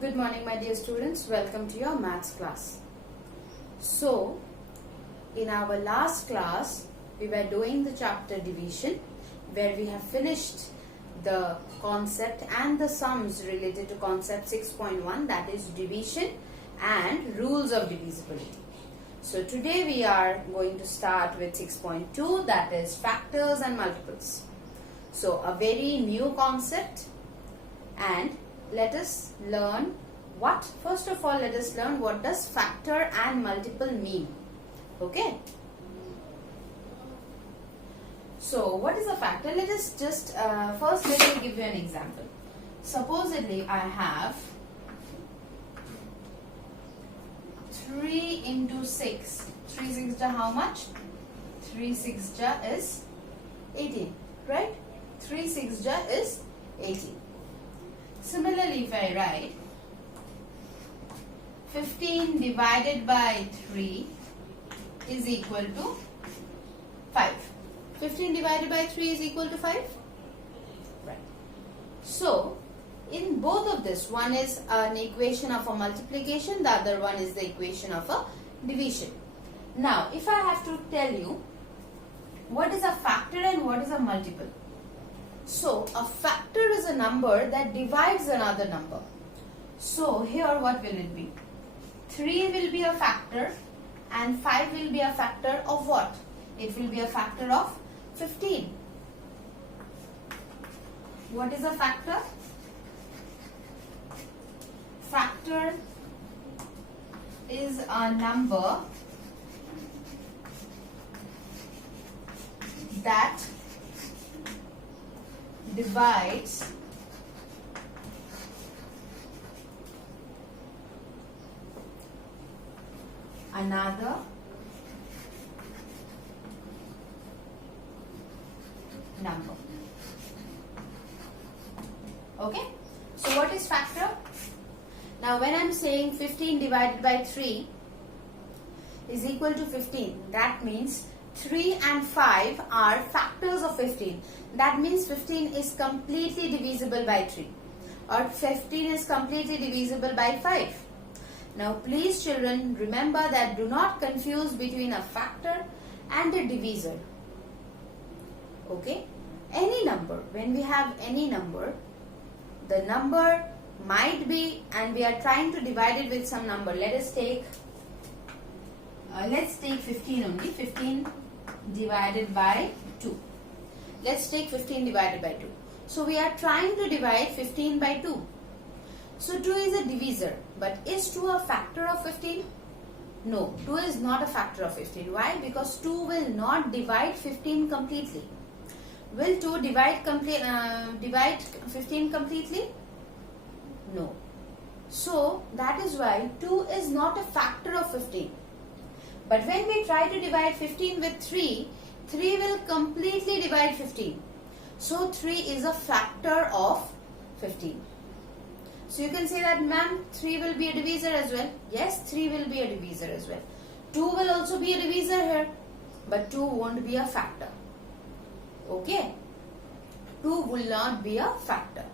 Good morning, my dear students. Welcome to your maths class. So, in our last class, we were doing the chapter division, where we have finished the concept and the sums related to concept 6.1, that is division and rules of divisibility. So, today we are going to start with 6.2, that is factors and multiples. So, a very new concept, and let us learn first of all, let us learn what does factor and multiple mean. Okay. So, what is a factor? Let us just, first let me give you an example. Supposedly, I have 3 into 6. 3 6 how much? 3 6 is 18, right? 3 6 is 18. Similarly, if I write 15 divided by 3 is equal to 5. 15 divided by 3 is equal to 5. Right. So, in both of this, one is an equation of a multiplication, the other one is the equation of a division. Now, if I have to tell you what is a factor and what is a multiple. So, a factor is a number that divides another number. So, here what will it be? 3 will be a factor and 5 will be a factor of what? It will be a factor of 15. What is a factor? Factor is a number that divides another number. Okay. So what is factor? Now when I am saying 15 divided by 3 is equal to 15, that means 3 and 5 are factors of 15. That means 15 is completely divisible by 3 or 15 is completely divisible by 5. Now please children, remember that do not confuse between a factor and a divisor. Okay? Any number, when we have any number, the number might be, and we are trying to divide it with some number. Let us take, let's take 15 only. 15 divided by 2. Let's take 15 divided by 2. So we are trying to divide 15 by 2. So 2 is a divisor, but is 2 a factor of 15? No, 2 is not a factor of 15. Why? Because 2 will not divide 15 completely. Will 2 divide 15 completely? No. So that is why 2 is not a factor of 15. But when we try to divide 15 with 3, 3 will completely divide 15. So 3 is a factor of 15. So you can say that, ma'am, 3 will be a divisor as well. Yes, 3 will be a divisor as well. 2 will also be a divisor here. But 2 won't be a factor. Okay? 2 will not be a factor.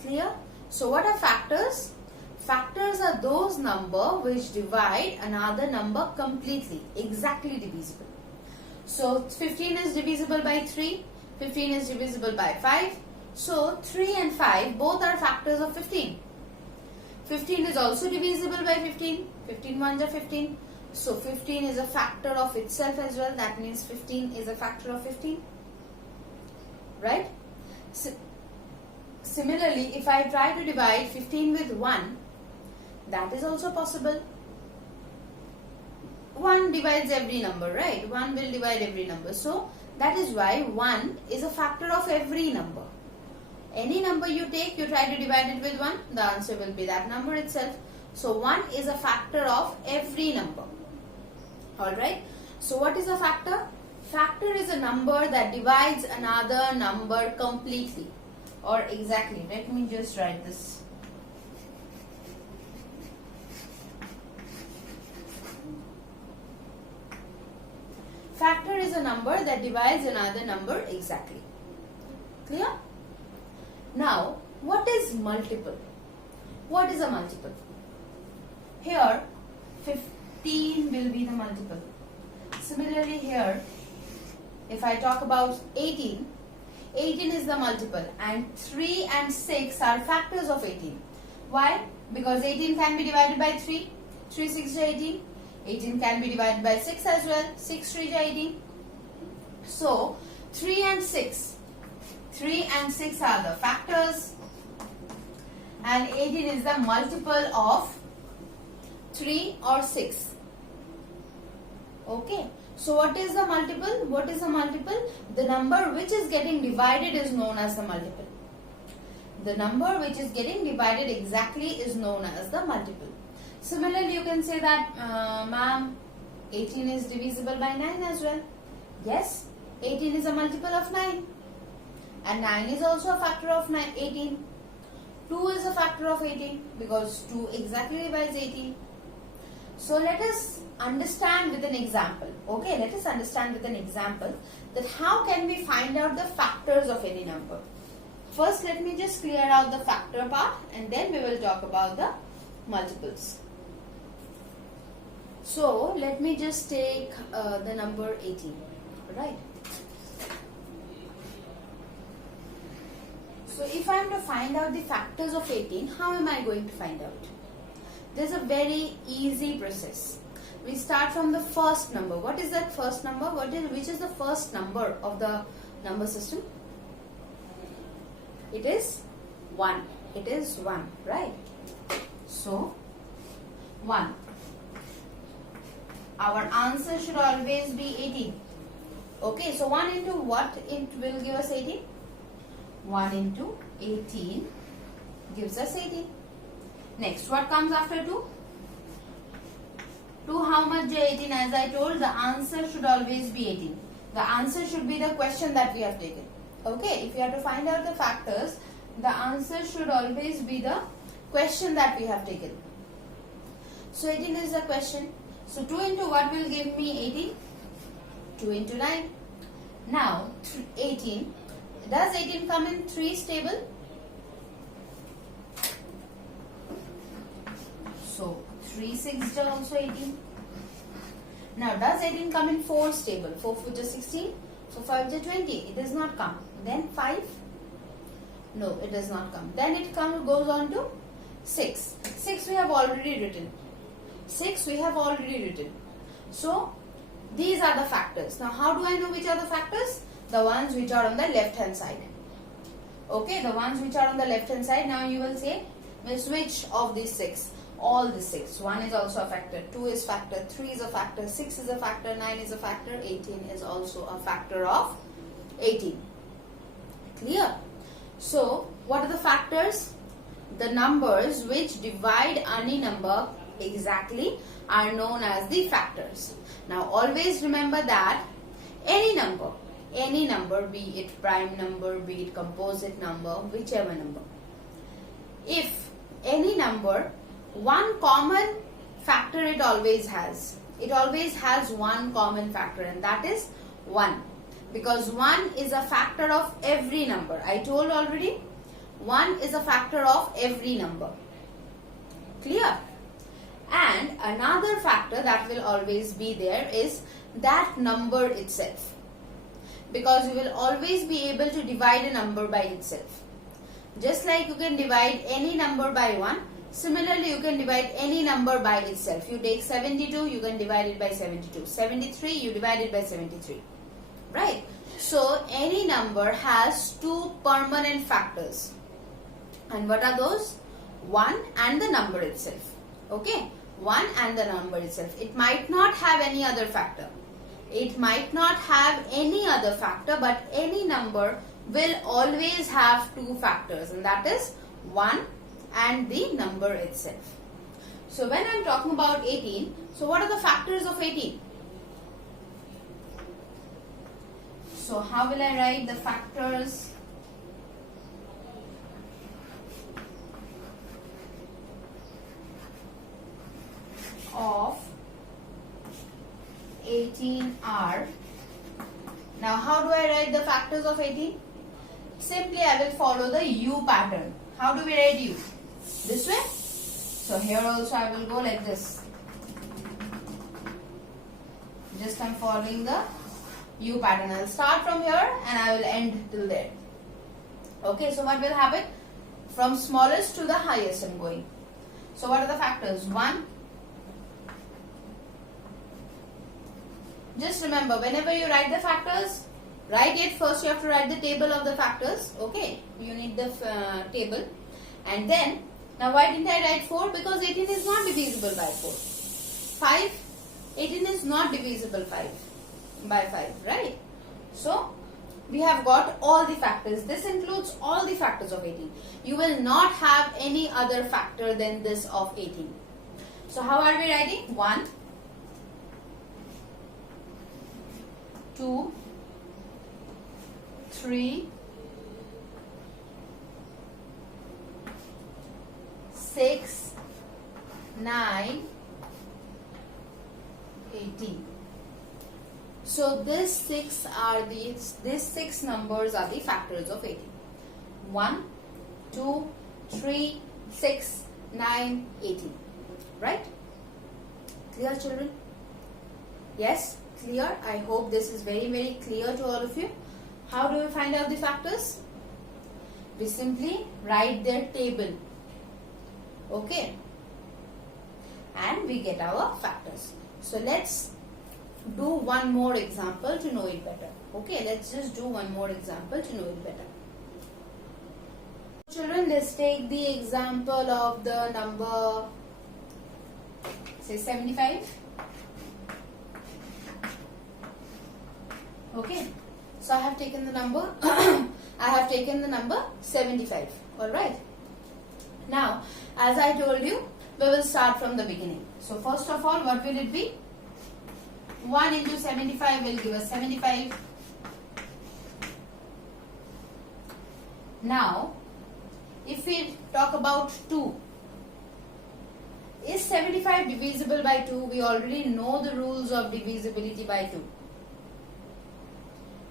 Clear? So what are factors? Factors are those numbers which divide another number completely, exactly divisible. So 15 is divisible by 3, 15 is divisible by 5. So 3 and 5 both are factors of 15. 15 is also divisible by 15. 15 ones are 15. So 15 is a factor of itself as well. That means 15 is a factor of 15. Right? Similarly, if I try to divide 15 with 1, that is also possible. 1 divides every number, right? 1 will divide every number. So, that is why 1 is a factor of every number. Any number you take, you try to divide it with 1, the answer will be that number itself. So, 1 is a factor of every number. Alright? So, what is a factor? Factor is a number that divides another number completely or exactly. Let me just write this. Factor is a number that divides another number exactly. Clear? Now, what is multiple? What is a multiple? Here 15 will be the multiple. Similarly here, if I talk about 18, 18 is the multiple and 3 and 6 are factors of 18. Why? Because 18 can be divided by 3. 3 6 is 18. 18 can be divided by 6 as well. 6 3 is 18. So 3 and 6. 3 and 6 are the factors and 18 is the multiple of 3 or 6. Okay. So what is the multiple? What is the multiple? The number which is getting divided is known as the multiple. The number which is getting divided exactly is known as the multiple. Similarly, you can say that, ma'am, 18 is divisible by 9 as well. Yes, 18 is a multiple of 9. And 9 is also a factor of 18. 2 is a factor of 18 because 2 exactly divides 18. So let us understand with an example. Okay, let us understand with an example that how can we find out the factors of any number. First, let me just clear out the factor part and then we will talk about the multiples. So, let me just take the number 18, right? So, if I am to find out the factors of 18, how am I going to find out? There is a very easy process. We start from the first number. What is that first number? Which is the first number of the number system? It is 1. It is 1, right? So, 1. Our answer should always be 18. Okay, so 1 into what it will give us 18? 1 into 18 gives us 18. Next, what comes after 2? 2 how much 18? As I told, the answer should always be 18. The answer should be the question that we have taken. Okay, if you have to find out the factors, the answer should always be the question that we have taken. So 18 is the question. So 2 into what will give me 18? 2 into 9. Now 18. Does 18 come in 3's table? So 3 6 is also 18. Now does 18 come in 4's table? 4 4 is 16. So 5 is 20. It does not come. Then 5? No, it does not come. Then it goes on to 6. 6 we have already written. 6 we have already written. So these are the factors. Now how do I know which are the factors? The ones which are on the left hand side. Okay, the ones which are on the left hand side. Now you will say, Miss, which of these 6? All the 6. 1 is also a factor, 2 is factor, 3 is a factor, 6 is a factor, 9 is a factor, 18 is also a factor of 18. Clear? So, what are the factors? The numbers which divide any number exactly are known as the factors. Now, always remember that any number, be it prime number, be it composite number, whichever number, if any number, one common factor it always has. It always has one common factor, and that is 1. Because 1 is a factor of every number. I told already, 1 is a factor of every number. Clear? And another factor that will always be there is that number itself. Because you will always be able to divide a number by itself. Just like you can divide any number by 1, similarly you can divide any number by itself. You take 72, you can divide it by 72. 73, you divide it by 73. Right? So, any number has two permanent factors. And what are those? 1 and the number itself. Okay? 1 and the number itself. It might not have any other factor. It might not have any other factor, but any number will always have two factors, and that is 1 and the number itself. So when I am talking about 18, so what are the factors of 18? So how will I write the factors? Of 18 are. Now how do I write the factors of 18? Simply I will follow the U pattern. How do we write U? This way? So here also I will go like this. Just I'm following the U pattern. I will start from here and I will end till there. Okay, so what will happen? From smallest to the highest I'm going. So what are the factors? 1. Just remember, whenever you write the factors, write it first. You have to write the table of the factors. Okay, you need the table. And then, now why didn't I write 4? Because 18 is not divisible by 4. 5, 18 is not divisible by 5, right? So, we have got all the factors. This includes all the factors of 18. You will not have any other factor than this of 18. So, how are we writing? 1, 2, 3, 6, 9, 18. So these 6 numbers are the factors of 18. 1, 2, 3, 6, 9, 18. Right? Clear, children? Yes? Clear? I hope this is very, very clear to all of you. How do we find out the factors? We simply write their table. Okay? And we get our factors. So let's do one more example to know it better. Okay, let's just do one more example to know it better. Children, let's take the example of the number, say 75. Okay, so I have taken the number, I have taken the number 75. Alright. Now, as I told you, we will start from the beginning. So first of all, what will it be? 1 into 75 will give us 75. Now, if we talk about 2, is 75 divisible by 2? We already know the rules of divisibility by 2.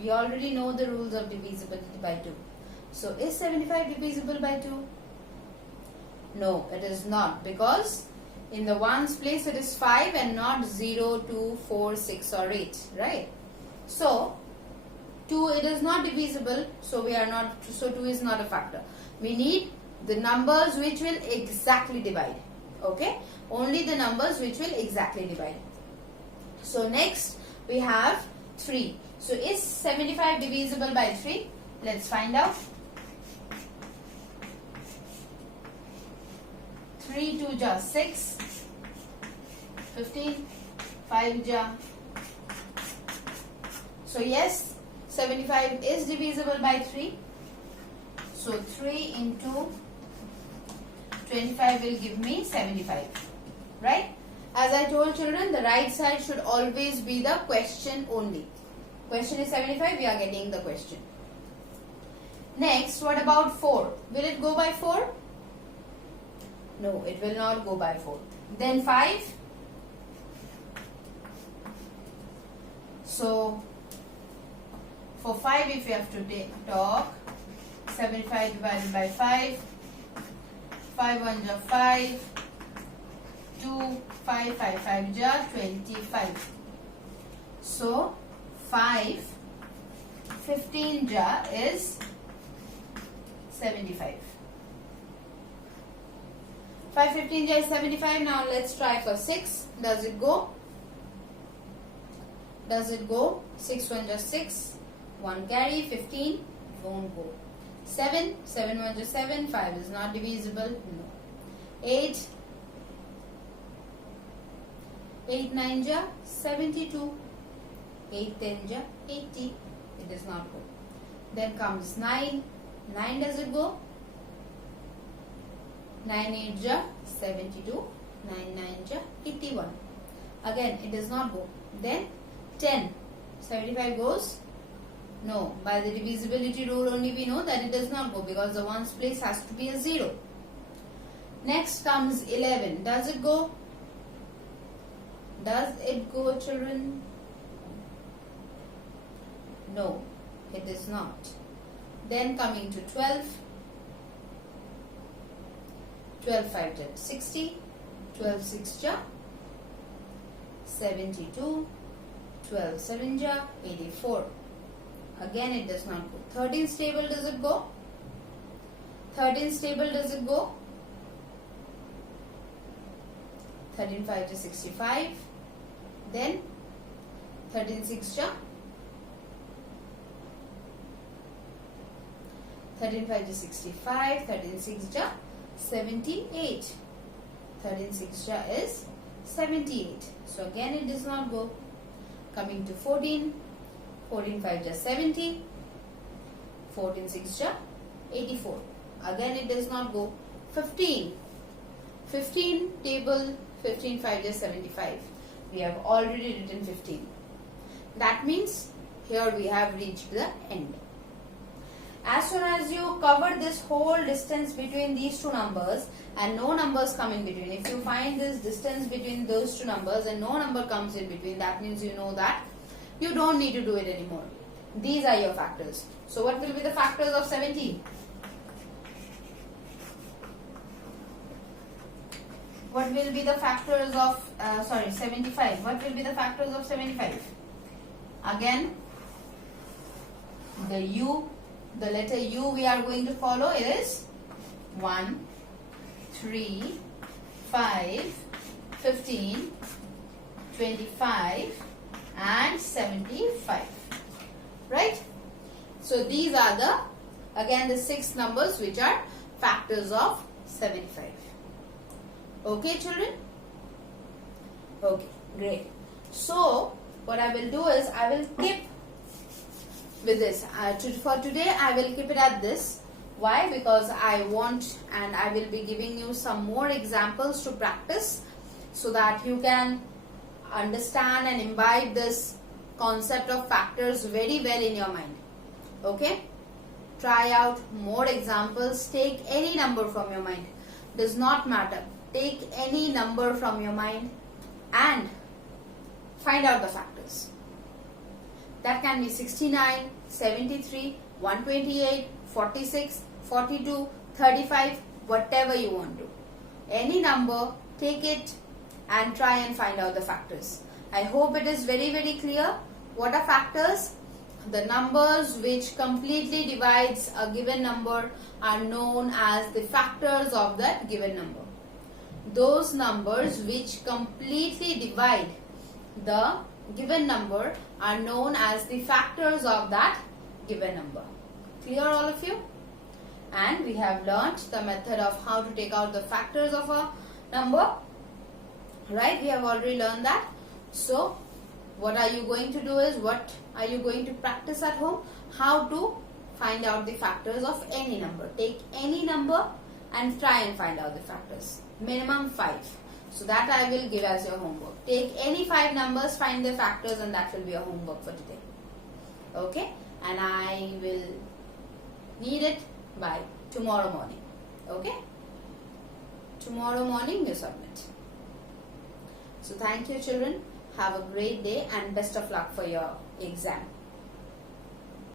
We already know the rules of divisibility by 2. So, is 75 divisible by 2? No, it is not, because in the ones place it is 5 and not 0, 2, 4, 6 or 8, right? So, 2 it is not divisible, so 2 is not a factor. We need the numbers which will exactly divide, okay? Only the numbers which will exactly divide. So, next we have 3. So, is 75 divisible by 3? Let's find out. 3 2 ja 6, 15, 5 ja. So yes, 75 is divisible by 3. So 3 into 25 will give me 75. Right? As I told children, the right side should always be the question only. Question is 75, we are getting the question. Next, what about 4? Will it go by 4? No, it will not go by 4. Then 5. So, for 5, if you have to talk, 75 divided by 5. 5 1 ja 5. 2, 5, 5, 5 ja 25. So, 5, 15 ja is 75. 5 15 ja is 75. Now let's try for 6. Does it go? Does it go? 6 1 ja 6. 1 carry. 15 won't go. 7 7 1 ja 7. 5 is not divisible. No. 8 8 9 ja 72. 8 10 ja 80. It does not go. Then comes 9. 9 does it go? 9 8 ja 72. 9 9 ja 81. Again, it does not go. Then 10. 75 goes? No. By the divisibility rule only we know that it does not go, because the ones place has to be a 0. Next comes 11. Does it go? Does it go, children? No, it is not. Then coming to 12. 12 5 10 60. 12 6 ja 72, 12 7 ja 84. Again it does not go. 13 stable, does it go? 13 stable, does it go? 13 5 to 65. Then 13 6 ja 13 5 to 65. 13 6 ja 78. 13 6 ja is 78. So again it does not go. Coming to 14. 14 5 ja 70. 14 6 ja 84. Again it does not go. 15. 15 table, 15 5 ja 75. We have already written 15. That means here we have reached the end. As soon as you cover this whole distance between these two numbers and no numbers come in between, if you find this distance between those two numbers and no number comes in between, that means you know that you don't need to do it anymore. These are your factors. So what will be the factors of 70? What will be the factors of 75? What will be the factors of 75? Again, the letter U we are going to follow is 1, 3, 5, 15, 25 and 75. Right? So these are the 6 numbers which are factors of 75. Okay, children? Okay, great. So what I will do is I will keep with this. For today I will keep it at this. Why? Because I want and I will be giving you some more examples to practice so that you can understand and imbibe this concept of factors very well in your mind. Okay? Try out more examples. Take any number from your mind. Does not matter. Take any number from your mind and find out the factors. That can be 69, 73, 128, 46, 42, 35, whatever you want to. Any number, take it and try and find out the factors. I hope it is very, very clear. What are factors? The numbers which completely divides a given number are known as the factors of that given number. Those numbers which completely divide the given number are known as the factors of that given number. Clear, all of you? And we have learnt the method of how to take out the factors of a number. Right? We have already learned that. So what are you going to do is, what are you going to practice at home? How to find out the factors of any number. Take any number and try and find out the factors. Minimum 5. So that I will give as your homework. Take any 5 numbers, find the factors, and that will be your homework for today. Okay? And I will need it by tomorrow morning. Okay? Tomorrow morning you submit. So thank you, children. Have a great day and best of luck for your exam.